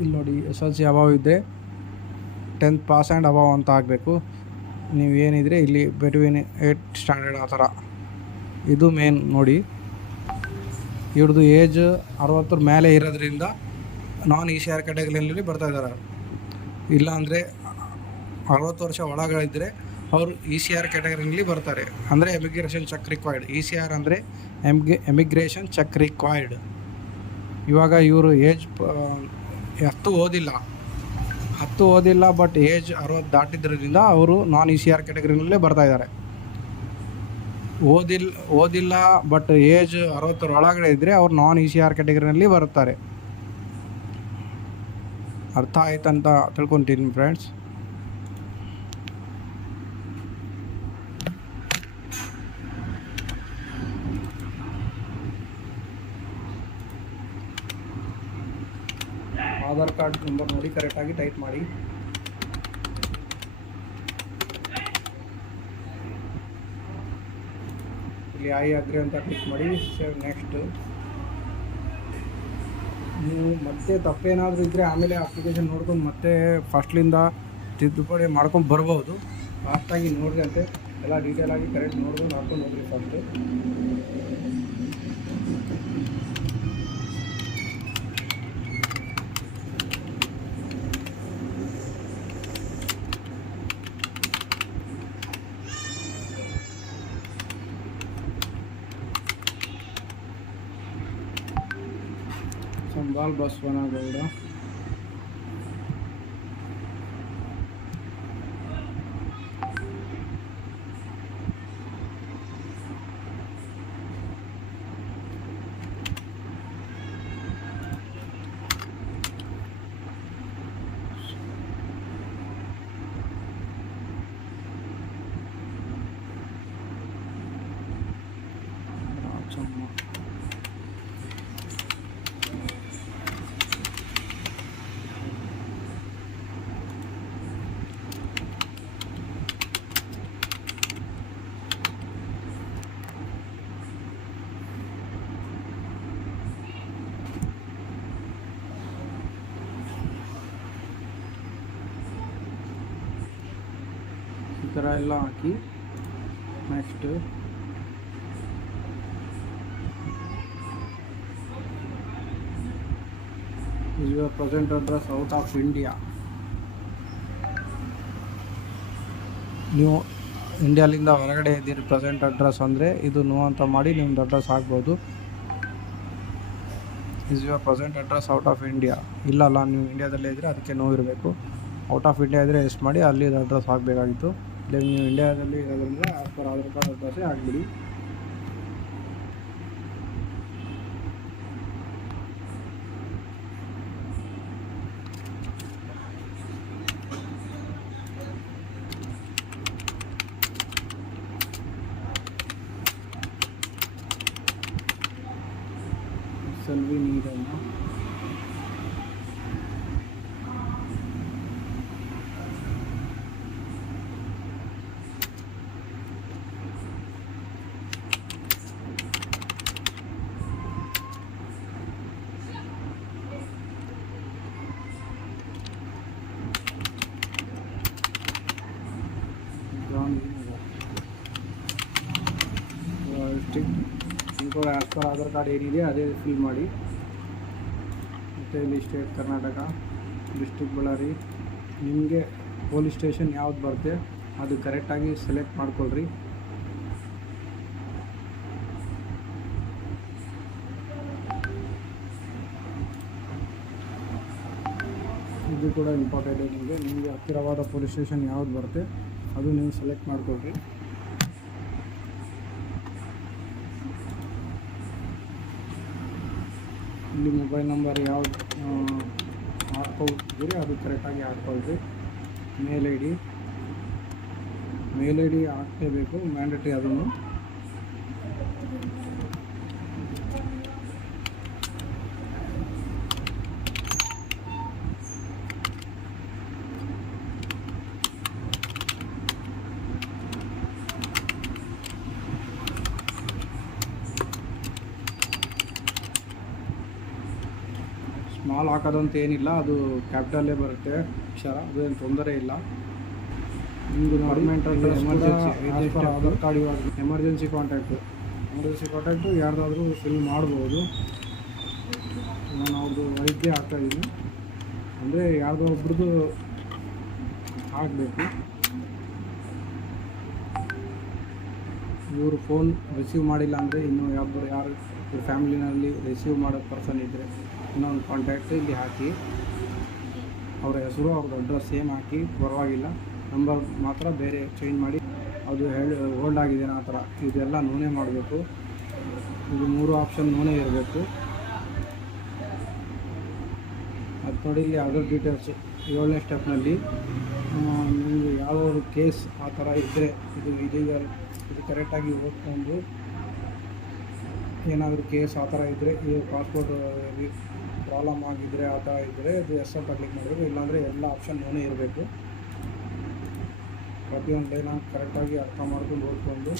ಇಲ್ಲಿ ನೋಡಿ ಎಸ್ ಎಲ್ ಸಿ ಅಭಾವ್ ಇದ್ದರೆ ಟೆಂತ್ ಪಾಸ್ ಆ್ಯಂಡ್ ಅಭಾವ್ ಅಂತ ಆಗಬೇಕು. ನೀವು ಏನಿದ್ರೆ ಇಲ್ಲಿ ಬಿಟ್ವೀನ್ ಏಟ್ ಸ್ಟ್ಯಾಂಡರ್ಡ್ ಆ ಥರ. ಇದು ಮೇನ್ ನೋಡಿ. ಇವ್ರದ್ದು ಏಜ್ ಅರವತ್ತರ ಮೇಲೆ ಇರೋದ್ರಿಂದ ನಾನ್ ಇ ಸಿ ಆರ್ ಕ್ಯಾಟಗರಿಯಲ್ಲಿ ಬರ್ತಾ ಇದ್ದಾರೆ. ಇಲ್ಲಾಂದರೆ ಅರವತ್ತು ವರ್ಷ ಒಳಗಳಿದ್ದರೆ ಅವರು ಇ ಸಿ ಆರ್ ಕ್ಯಾಟಗರಿಯಲ್ಲಿ ಬರ್ತಾರೆ. ಅಂದರೆ emigration check required E C R ಅಂದರೆ ಎಮ್ಗೆ ಎಮಿಗ್ರೇಷನ್ ಚೆಕ್ ರಿಕ್ವೈರ್ಡ್ ಇವಾಗ ಇವರು ಏಜ್ ಹತ್ತು ಓದಿಲ್ಲ. ಹತ್ತು ಓದಿಲ್ಲ ಬಟ್ ಏಜ್ ಅರವತ್ತು ದಾಟಿದ್ರಿಂದ ಅವರು ನಾನ್ ಇ ಸಿ ಆರ್ ಕ್ಯಾಟಗರಿನಲ್ಲೇ ಬರ್ತಾ ಇದ್ದಾರೆ. ಓದಿಲ್ಲ ಓದಿಲ್ಲ ಬಟ್ ಏಜ್ ಅರವತ್ತರ ಒಳಗಡೆ ಇದ್ದರೆ ಅವ್ರು ನಾನ್ ಇ ಸಿ ಆರ್ ಕ್ಯಾಟಗರಿನಲ್ಲಿ ಬರುತ್ತಾರೆ. ಅರ್ಥ ಆಯ್ತಂತ ತಿಳ್ಕೊತೀನಿ ಫ್ರೆಂಡ್ಸ್ ಆಧಾರ್ ಕಾರ್ಡ್ ನಂಬರ್ ನೋಡಿ ಕರೆಕ್ಟಾಗಿ ಟೈಪ್ ಮಾಡಿ. ಇಲ್ಲಿ ಐ ಅಗ್ರಿ ಅಂತ ಕ್ಲಿಕ್ ಮಾಡಿ ಸೇವ್ ನೆಕ್ಸ್ಟ್ ನೀವು ಮತ್ತೆ ತಪ್ಪೇನಾದರೂ ಇದ್ದರೆ ಆಮೇಲೆ ಅಪ್ಲಿಕೇಶನ್ ನೋಡ್ಕೊಂಡು ಮತ್ತೆ ಫಸ್ಟ್ಲಿಂದ ತಿದ್ದುಪಡಿ ಮಾಡ್ಕೊಂಡು ಬರ್ಬೋದು. ಫಾಸ್ಟಾಗಿ ನೋಡಿದಂತೆ ಎಲ್ಲ ಡೀಟೇಲಾಗಿ ಕರೆಕ್ಟ್ ನೋಡ್ಕೊಂಡು ಹಾಕೊಂಡು ಹೋಗ್ರಿ ಫಸ್ಟು ಸಂಬಾಲ್ ಬಸವನಗೌಡ ಈ ಥರ ಎಲ್ಲ ಹಾಕಿ next is your present address out of India ನೀವು ಇಂಡಿಯಾಲಿಂದ ಹೊರಗಡೆ ಇದ್ದೀರಿ ಪ್ರೆಸೆಂಟ್ ಅಡ್ರೆಸ್ ಅಂದರೆ ಇದು ನೋ ಅಂತ ಮಾಡಿ ನಿಮ್ದು ಅಡ್ರೆಸ್ ಹಾಕ್ಬೋದು. Is your present address out of India ಇಲ್ಲಲ್ಲ ನೀವು ಇಂಡಿಯಾದಲ್ಲೇ ಇದ್ದರೆ, ಅದಕ್ಕೆ ನೋ ಇರಬೇಕು. ಔಟ್ ಆಫ್ ಇಂಡಿಯಾ ಇದ್ದರೆ ಎಷ್ಟು ಮಾಡಿ ಅಲ್ಲಿ ಅಡ್ರೆಸ್ ಹಾಕಬೇಕಾಗಿತ್ತು. ಇಲ್ಲ ನೀವು ಇಂಡಿಯಾದಲ್ಲಿ ಇರೋದ್ರಿಂದ ಆಸ್ ಪರ್ ಆಧಾರ್ ಕಾರ್ಡ್ ಅಡ್ರೆಸ್ಸೇ ಹಾಕ್ಬಿಡಿ ಪರ್ ಆಧಾರ್ ಕಾರ್ಡ್ ಏನಿದೆ ಅದೇ ಫಿಲ್ ಮಾಡಿ. ಮತ್ತು ಇಲ್ಲಿ ಸ್ಟೇಟ್ ಕರ್ನಾಟಕ ಡಿಸ್ಟಿಕ್ ಬಳ್ಳಾರಿ, ನಿಮಗೆ ಪೊಲೀಸ್ ಸ್ಟೇಷನ್ ಯಾವ್ದು ಬರುತ್ತೆ ಅದು ಕರೆಕ್ಟಾಗಿ ಸೆಲೆಕ್ಟ್ ಮಾಡ್ಕೊಳ್ರಿ. ಇದು ಕೂಡ ಇಂಪಾರ್ಟೆಂಟ್ ನಿಮಗೆ ನಿಮಗೆ ಹತ್ತಿರವಾದ ಪೊಲೀಸ್ ಸ್ಟೇಷನ್ ಯಾವ್ದು ಬರುತ್ತೆ ಅದು ನೀವು ಸೆಲೆಕ್ಟ್ ಮಾಡ್ಕೊಳ್ರಿ. ಇಲ್ಲಿ ಮೊಬೈಲ್ ನಂಬರ್ ಯಾವ್ದು ಹಾಕ್ಕೊಳ್ತೀರಿ ಅದು ಕರೆಕ್ಟಾಗಿ ಹಾಕ್ಕೊಳ್ರಿ mail I D mail I D ಹಾಕಲೇಬೇಕು mandatory ಅದನ್ನು. ಸ್ಮಾಲ್ ಹಾಕೋದಂತ ಏನಿಲ್ಲ ಅದು ಕ್ಯಾಪಿಟಲ್ಲೇ ಬರುತ್ತೆ ಅಕ್ಷರ ಅದೇನು ತೊಂದರೆ ಇಲ್ಲ. ನಿಮ್ಮದು ಗೌರ್ಮೆಂಟಲ್ಲಿ ಎಮರ್ಜೆನ್ಸಿ ಆಧಾರ್ ಕಾರ್ಡ್ ಇವಾಗ ಎಮರ್ಜೆನ್ಸಿ ಕಾಂಟ್ಯಾಕ್ಟು ಎಮರ್ಜೆನ್ಸಿ ಕಾಂಟ್ಯಾಕ್ಟು ಯಾರ್ದಾದ್ರೂ ಫಿಲ್ ಮಾಡ್ಬೋದು. ನಾನು ಅವ್ರದ್ದು ವೈದ್ಯ ಹಾಕ್ತಾ ಇದ್ದೀನಿ ಅಂದರೆ ಯಾರ್ದೋ ಒಬ್ರದ್ದು ಆಗಬೇಕು. ಇವರು ಫೋನ್ ರಿಸೀವ್ ಮಾಡಿಲ್ಲ ಅಂದರೆ ಇನ್ನೂ ಯಾರು ಯಾರು ಇವ್ರ ಫ್ಯಾಮಿಲಿನಲ್ಲಿ ರಿಸೀವ್ ಮಾಡೋ ಪರ್ಸನ್ ಇದ್ದರೆ ಇನ್ನೊಂದು ಕಾಂಟ್ಯಾಕ್ಟ್ ಇಲ್ಲಿ ಹಾಕಿ. ಅವರ ಹೆಸರು ಅವ್ರದ್ದು ಅಡ್ರೆಸ್ ಸೇಮ್ ಹಾಕಿ, ಪರವಾಗಿಲ್ಲ. ನಂಬರ್ ಮಾತ್ರ ಬೇರೆ ಚೇಂಜ್ ಮಾಡಿ. ಅದು ಹೇಳಿ ಹೋಲ್ಡ್ ಆಗಿದೆ ಆ ಥರ. ಇದೆಲ್ಲ ನೂನೆ ಮಾಡಬೇಕು. ಇದು ಮೂರು ಆಪ್ಷನ್ ನೂನೆ ಇರಬೇಕು. ಅದು ನೋಡಿ ಇಲ್ಲಿ ಅದರ್ ಡೀಟೇಲ್ಸ್ ಏಳನೇ ಸ್ಟೆಪ್ನಲ್ಲಿ ನಿಮಗೆ ಯಾವ್ದಾದ್ರು ಕೇಸ್ ಆ ಥರ ಇದ್ದರೆ ಇದು ಇದೀಗ, ಇದು ಕರೆಕ್ಟಾಗಿ ಓದ್ಕೊಂಡು ಏನಾದರೂ ಕೇಸ್ ಆ ಥರ ಇದ್ದರೆ ಈ ಪಾಸ್ಪೋರ್ಟ್ ಪ್ರಾಬ್ಲಮ್ ಆಗಿದ್ದರೆ ಆ ಥರ ಇದ್ದರೆ ಇದು ಎಸ್ ಅಂತ ಕ್ಲಿಕ್ ಮಾಡಬೇಕು ಇಲ್ಲಾಂದರೆ ಎಲ್ಲ ಆಪ್ಷನ್ ನೋನೇ ಇರಬೇಕು. ಪ್ರತಿಯೊಂದು ಲೈನ್ ಕರೆಕ್ಟಾಗಿ ಅರ್ಥ ಮಾಡ್ಕೊಂಡು ಓದ್ಕೊಂಡು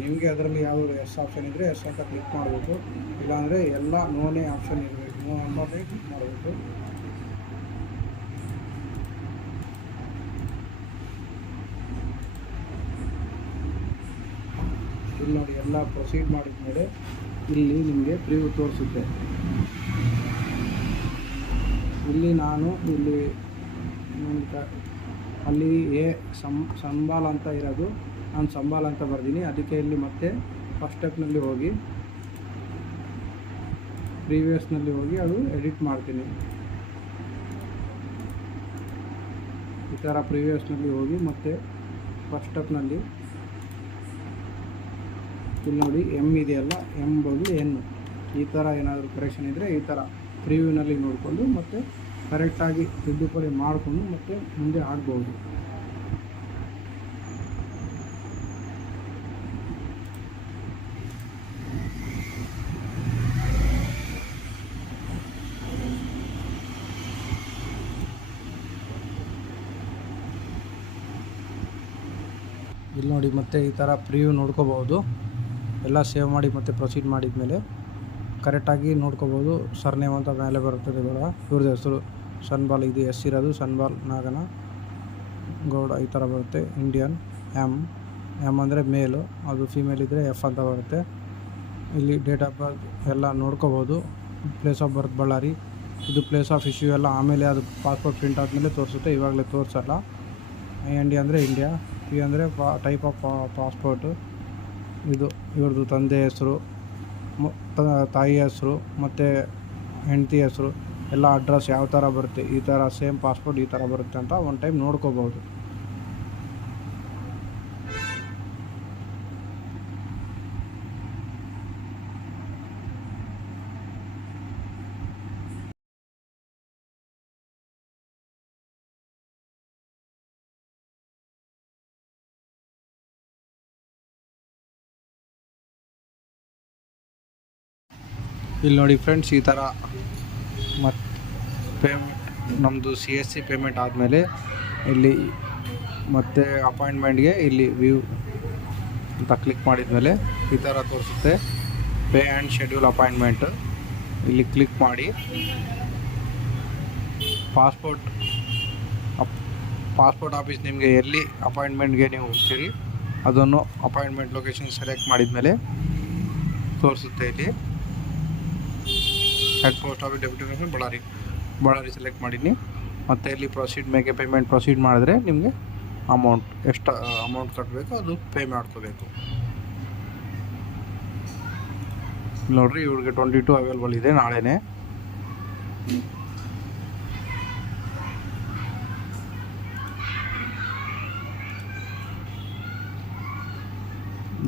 ನಿಮಗೆ ಅದರಲ್ಲಿ ಯಾವುದು ಎಸ್ ಆಪ್ಷನ್ ಇದ್ದರೆ ಎಸ್ ಅಂತ ಕ್ಲಿಕ್ ಮಾಡಬೇಕು. ಇಲ್ಲಾಂದರೆ ಎಲ್ಲ ನೋನೇ ಆಪ್ಷನ್ ಇರಬೇಕು. ನೋ ಅನ್ನೋದೇ ಕ್ಲಿಕ್ ಮಾಡಬೇಕು. ಇಲ್ಲಿ ನೋಡಿ, ಎಲ್ಲ ಪ್ರೊಸೀಡ್ ಮಾಡಿದ ಮೇಲೆ ಇಲ್ಲಿ ನಿಮಗೆ ಪ್ರಿವ್ಯೂ ತೋರಿಸುತ್ತೆ. ಇಲ್ಲಿ ನಾನು, ಇಲ್ಲಿ ಅಲ್ಲಿ ಎ ಸಂಬಾಲ್ ಅಂತ ಇರೋದು. ನಾನು ಸಂಬಾಲ್ ಅಂತ ಬರ್ದೀನಿ. ಅದಕ್ಕೆ ಇಲ್ಲಿ ಮತ್ತೆ ಫಸ್ಟ್ ಸ್ಟೆಪ್ನಲ್ಲಿ ಹೋಗಿ ಪ್ರೀವಿಯಸ್ನಲ್ಲಿ ಹೋಗಿ ಅದು ಎಡಿಟ್ ಮಾಡ್ತೀನಿ. ಈ ಥರ ಪ್ರೀವಿಯಸ್ನಲ್ಲಿ ಹೋಗಿ ಮತ್ತೆ ಫಸ್ಟ್ ಸ್ಟೆಪ್ನಲ್ಲಿ ಇಲ್ಲಿ ನೋಡಿ ಎಂ ಇದೆಯಲ್ಲ? ಎಂ ಬದಲು ಎನ್ ಈ ಥರ ಏನಾದರೂ ಕರೆಕ್ಷನ್ ಇದ್ದರೆ ಈ ಥರ ಪ್ರಿವ್ಯೂನಲ್ಲಿ ನೋಡಿಕೊಂಡು ಮತ್ತು ಕರೆಕ್ಟಾಗಿ ತಿದ್ದುಪಡಿ ಮಾಡಿಕೊಂಡು ಮತ್ತು ಮುಂದೆ ಆಡ್ಬೋದು ಇಲ್ಲಿ ನೋಡಿ ಮತ್ತೆ ಈ ಥರ ಪ್ರಿವ್ಯೂ ನೋಡ್ಕೋಬಹುದು. ಎಲ್ಲ ಸೇವ್ ಮಾಡಿ ಮತ್ತೆ ಪ್ರೊಸೀಡ್ ಮಾಡಿದ ಮೇಲೆ ಕರೆಕ್ಟಾಗಿ ನೋಡ್ಕೋಬೋದು. ಸರ್ನೇಮ್ ಅಂತ ಮೇಲೆ ಬರುತ್ತದೆ ಇವಾಗ ಇವ್ರದ್ದು ಹೆಸರು ಸನ್ಬಾಲ್, ಇದು ಎಸ್ ಇರೋದು ಸನ್ಬಾಲ್ ನಾಗನ. ಗೌಡ ಈ ಥರ ಬರುತ್ತೆ. ಇಂಡಿಯನ್ ಎಂ ಎಂ ಅಂದರೆ ಮೇಲು, ಅದು ಫಿಮೇಲ್ ಇದ್ದರೆ ಎಫ್ ಅಂತ ಬರುತ್ತೆ. ಇಲ್ಲಿ ಡೇಟ್ ಆಫ್ ಬರ್ತ್ ಎಲ್ಲ ನೋಡ್ಕೋಬೋದು. ಪ್ಲೇಸ್ ಆಫ್ ಬರ್ತ್ ಬಳ್ಳಾರಿ ಇದು ಪ್ಲೇಸ್ ಆಫ್ ಇಶ್ಯೂ ಎಲ್ಲ ಆಮೇಲೆ ಅದು ಪಾಸ್ಪೋರ್ಟ್ ಪ್ರಿಂಟ್ ಆದಮೇಲೆ ತೋರಿಸುತ್ತೆ. ಇವಾಗಲೇ ತೋರಿಸಲ್ಲ. ಐ ಎನ್ ಡಿ ಅಂದರೆ ಇಂಡಿಯಾ ಪಿ ಅಂದರೆ ಪಾ ಟೈಪ್ ಆಫ್ ಪಾಸ್ಪೋರ್ಟು ಇದು ಇವ್ರದ್ದು ತಂದೆ ಹೆಸರು. ತಾಯಿ ಹೆಸರು, ಮತ್ತು ಹೆಂಡತಿ ಹೆಸರು, ಎಲ್ಲ ಅಡ್ರೆಸ್ ಯಾವ ಥರ ಬರುತ್ತೆ, ಈ ಥರ ಸೇಮ್ ಪಾಸ್ಪೋರ್ಟ್ ಈ ಥರ ಬರುತ್ತೆ ಅಂತ ಒನ್ ಟೈಮ್ ನೋಡ್ಕೋಬೋದು ಇಲ್ಲಿ ನೋಡಿ ಫ್ರೆಂಡ್ಸ್ ಈ ಥರ ಮತ್ತು ಪೇಮೆಂಟ್ ನಮ್ಮದು ಸಿ ಎಸ್ ಸಿ ಪೇಮೆಂಟ್ ಆದಮೇಲೆ ಇಲ್ಲಿ ಮತ್ತೆ ಅಪಾಯಿಂಟ್ಮೆಂಟ್ಗೆ ಇಲ್ಲಿ ವ್ಯೂ ಅಂತ ಕ್ಲಿಕ್ ಮಾಡಿದ್ಮೇಲೆ ಈ ಥರ ತೋರಿಸುತ್ತೆ. ಪೇ ಆ್ಯಂಡ್ ಶೆಡ್ಯೂಲ್ ಅಪಾಯಿಂಟ್ಮೆಂಟ್ ಇಲ್ಲಿ ಕ್ಲಿಕ್ ಮಾಡಿ. ಪಾಸ್ಪೋರ್ಟ್ ಪಾಸ್ಪೋರ್ಟ್ ಆಫೀಸ್ ನಿಮಗೆ ಎಲ್ಲಿ ಅಪಾಯಿಂಟ್ಮೆಂಟ್ಗೆ ನೀವು ಹೋಗ್ತೀರಿ. ಅದನ್ನು ಅಪಾಯಿಂಟ್ಮೆಂಟ್ ಲೊಕೇಶನ್ ಸೆಲೆಕ್ಟ್ ಮಾಡಿದ್ಮೇಲೆ ತೋರಿಸುತ್ತೆ ಇಲ್ಲಿ. Head post office deputy Ballari Ballari select ಮಾಡೀನಿ ಮತ್ತು ಇಲ್ಲಿ ಪ್ರೊಸೀಡ್ ಮೇಗೆ ಪೇಮೆಂಟ್ ಪ್ರೊಸೀಡ್ ಮಾಡಿದ್ರೆ ನಿಮಗೆ ಅಮೌಂಟ್ ಎಷ್ಟು ಅಮೌಂಟ್ ಕಟ್ಟಬೇಕು ಅದು ಪೇ ಮಾಡ್ಕೋಬೇಕು. ನೋಡ್ರಿ, ಇವ್ರಿಗೆ ಟ್ವೆಂಟಿ ಟು ಅವೈಲೇಬಲ್ ಇದೆ ನಾಳೆನೇ.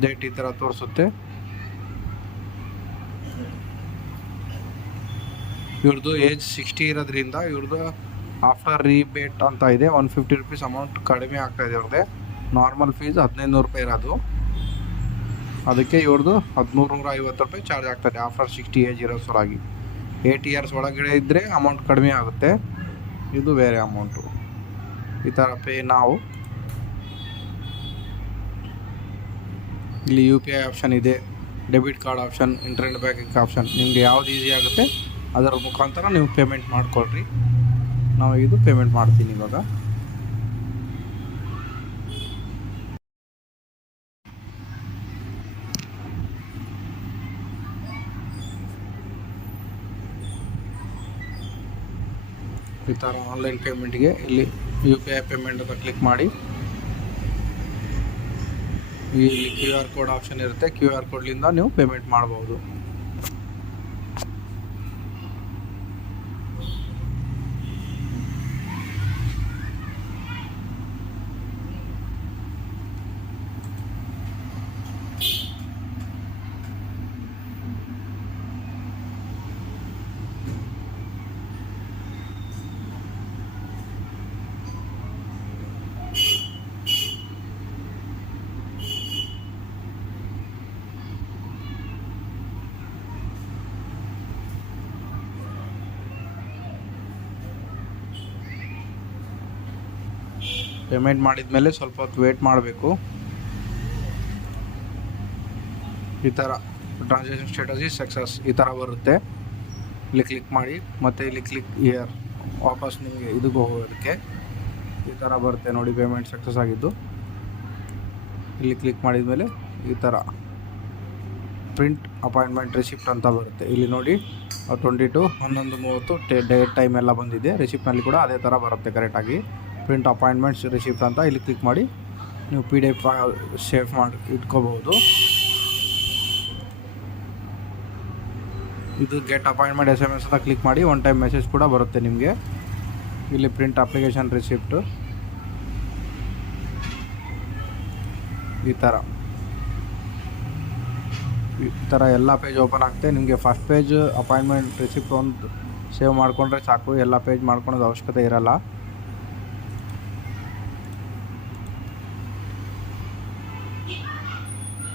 ಡೇಟ್ ಈ ಥರ ತೋರಿಸುತ್ತೆ. ಇವ್ರದ್ದು ಏಜ್ ಸಿಕ್ಸ್ಟಿ ಇರೋದ್ರಿಂದ ಇವ್ರದ್ದು ಆಫ್ಟರ್ ರೀಬೇಟ್ ಅಂತ ಇದೆ ಒನ್ ಫಿಫ್ಟಿ ರುಪೀಸ್ ಅಮೌಂಟ್ ಕಡಿಮೆ ಆಗ್ತಾ ಇದೆ ಇವ್ರದ್ದೇ ನಾರ್ಮಲ್ ಫೀಸ್ ಹದಿನೈದು ನೂರು ರೂಪಾಯಿ ಇರೋದು. ಅದಕ್ಕೆ ಇವ್ರದ್ದು ಹದಿಮೂರು ನೂರ ಐವತ್ತು ರೂಪಾಯಿ ಚಾರ್ಜ್ ಆಗ್ತದೆ ಆಫ್ಟರ್ ಸಿಕ್ಸ್ಟಿ ಏಜ್ ಇರೋ ಸೊಲಾಗಿ ಏಯ್ಟ್ ಇಯರ್ಸ್ ಒಳಗಡೆ ಇದ್ದರೆ ಅಮೌಂಟ್ ಕಡಿಮೆ ಆಗುತ್ತೆ. ಇದು ಬೇರೆ ಅಮೌಂಟು ಈ ಥರ ಪೇ ನಾವು ಇಲ್ಲಿ ಯು ಪಿ ಐ ಆಪ್ಷನ್ ಇದೆ debit card option internet banking option ನಿಮಗೆ ಯಾವ್ದು ಈಸಿ ಆಗುತ್ತೆ? ಅದರ ಮುಖಾಂತರ ನೀವು ಪೇಮೆಂಟ್ ಮಾಡಿಕೊಳ್ರಿ. ನಾವು ಇದು ಪೇಮೆಂಟ್ ಮಾಡ್ತೀನಿ ಇವಾಗ. ಈ ಥರ ಆನ್ಲೈನ್ ಪೇಮೆಂಟ್ಗೆ ಇಲ್ಲಿ ಯು ಪಿ ಐ ಪೇಮೆಂಟ್ ಅಂತ ಕ್ಲಿಕ್ ಮಾಡಿ. ಇಲ್ಲಿ ಕ್ಯೂ ಆರ್ ಕೋಡ್ ಆಪ್ಷನ್ ಇರುತ್ತೆ. ಕ್ಯೂ ಆರ್ ಕೋಡ್ಲಿಂದ ನೀವು ಪೇಮೆಂಟ್ ಮಾಡ್ಬೋದು. ಪೇಮೆಂಟ್ ಮಾಡಿದ ಮೇಲೆ ಸ್ವಲ್ಪ ಹೊತ್ತು ವೇಟ್ ಮಾಡಬೇಕು. ಈ ಥರ ಟ್ರಾನ್ಸಾಕ್ಷನ್ ಸ್ಟೇಟಸ್ ಈ ಸಕ್ಸಸ್ ಈ ಥರ ಬರುತ್ತೆ. ಇಲ್ಲಿ ಕ್ಲಿಕ್ ಮಾಡಿ, ಮತ್ತು ಇಲ್ಲಿ ಕ್ಲಿಕ್ ಇಯರ್ ವಾಪಸ್ ನಿಮಗೆ ಇದಕ್ಕೆ ಹೋಗೋದಕ್ಕೆ ಈ ಥರ ಬರುತ್ತೆ ನೋಡಿ ಪೇಮೆಂಟ್ ಸಕ್ಸಸ್ ಆಗಿದ್ದು. ಇಲ್ಲಿ ಕ್ಲಿಕ್ ಮಾಡಿದ ಮೇಲೆ ಈ ಥರ ಪ್ರಿಂಟ್ ಅಪಾಯಿಂಟ್ಮೆಂಟ್ ರಿಸಿಪ್ಟ್ ಅಂತ ಬರುತ್ತೆ. ಇಲ್ಲಿ ನೋಡಿ ಟ್ವೆಂಟಿ ಟು ಹನ್ನೊಂದು, ಮೂವತ್ತು ಡೇಟ್ ಟೈಮ್ ಎಲ್ಲ ಬಂದಿದೆ. ರಿಸಿಪ್ಟ್ನಲ್ಲಿ ಕೂಡ ಅದೇ ಥರ ಬರುತ್ತೆ ಕರೆಕ್ಟಾಗಿ ಪ್ರಿಂಟ್ ಅಪಾಯಿಂಟ್ಮೆಂಟ್ಸ್ ರಿಸಿಪ್ಟ್ ಅಂತ ಇಲ್ಲಿ ಕ್ಲಿಕ್ ಮಾಡಿ. ನೀವು ಪಿ ಡಿ ಎಫ್ ಸೇವ್ ಮಾಡಿ, ಇಟ್ಕೋಬಹುದು. ಇದು get appointment S M S ಅಂತ ಕ್ಲಿಕ್ ಮಾಡಿ ಒನ್ ಟೈಮ್ ಮೆಸೇಜ್ ಕೂಡ ಬರುತ್ತೆ ನಿಮಗೆ. ಇಲ್ಲಿ ಪ್ರಿಂಟ್ ಅಪ್ಲಿಕೇಶನ್ ರಿಸಿಪ್ಟು ಈ ಥರ ಈ ಥರ ಎಲ್ಲ ಪೇಜ್ ಓಪನ್ ಆಗುತ್ತೆ ನಿಮಗೆ ಫಸ್ಟ್ ಪೇಜ್ ಅಪಾಯಿಂಟ್ಮೆಂಟ್ ರಿಸಿಪ್ಟ್ ಒಂದು ಸೇವ್ ಮಾಡಿಕೊಂಡ್ರೆ ಸಾಕು, ಎಲ್ಲ ಪೇಜ್ ಮಾಡ್ಕೊಳೋದು ಅವಶ್ಯಕತೆ ಇರಲ್ಲ.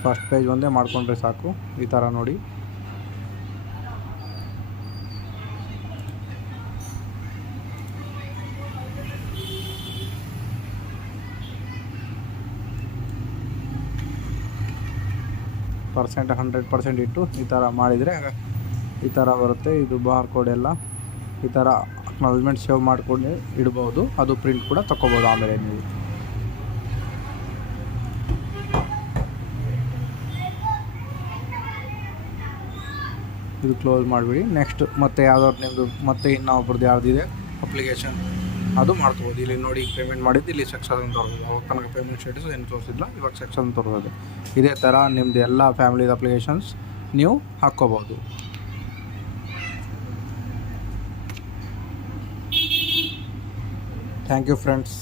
ಫಸ್ಟ್ ಪೇಜ್ ಒಂದೇ ಮಾಡಿಕೊಂಡ್ರೆ ಸಾಕು, ಈ ಥರ ನೋಡಿ. ಪರ್ಸೆಂಟ್ ಹಂಡ್ರೆಡ್ ಪರ್ಸೆಂಟ್ ಇಟ್ಟು ಈ ಥರ ಮಾಡಿದರೆ ಈ ಥರ ಬರುತ್ತೆ, ಇದು ಬಾರ್ ಕೋಡ್ ಎಲ್ಲ. ಈ ಥರ ಅಕ್ನಾಲಜ್ಮೆಂಟ್ ಸೇವ್ ಮಾಡಿಕೊಂಡು ಇಡ್ಬೋದು, ಅದು ಪ್ರಿಂಟ್ ಕೂಡ ತಗೋಬೋದು ಆಮೇಲೆ ನೀವು. ಇದು ಕ್ಲೋಸ್ ಮಾಡಿಬಿಡಿ. ನೆಕ್ಸ್ಟ್ ಮತ್ತೆ ಯಾವ್ದಾದ್ರು ನಿಮ್ಮದು ಮತ್ತೆ ಇನ್ನೊಬ್ಬರದ್ದು ಯಾವುದಿದೆ ಅಪ್ಲಿಕೇಶನ್ ಅದು ಮಾಡ್ಕೋಬೋದು. ಇಲ್ಲಿ ನೋಡಿ ಪೇಮೆಂಟ್ ಮಾಡಿದ್ದು, ಇಲ್ಲಿ ಸಕ್ಸಸ್ ಅಂತ ತೋರಿಸೋದು ಅವಾಗ ತನಕ ಪೇಮೆಂಟ್ ಸ್ಟೇಟಸ್ ಏನು ತೋರಿಸಿಲ್ಲ. ಇವಾಗ ಸಕ್ಸಸ್ ಅಂತ ತೋರಿಸೋದು. ಇದೇ ಥರ ನಿಮ್ಮದು ಎಲ್ಲ ಫ್ಯಾಮಿಲಿದ ಅಪ್ಲಿಕೇಶನ್ಸ್ ನೀವು ಹಾಕ್ಕೋಬೋದು. Thank you friends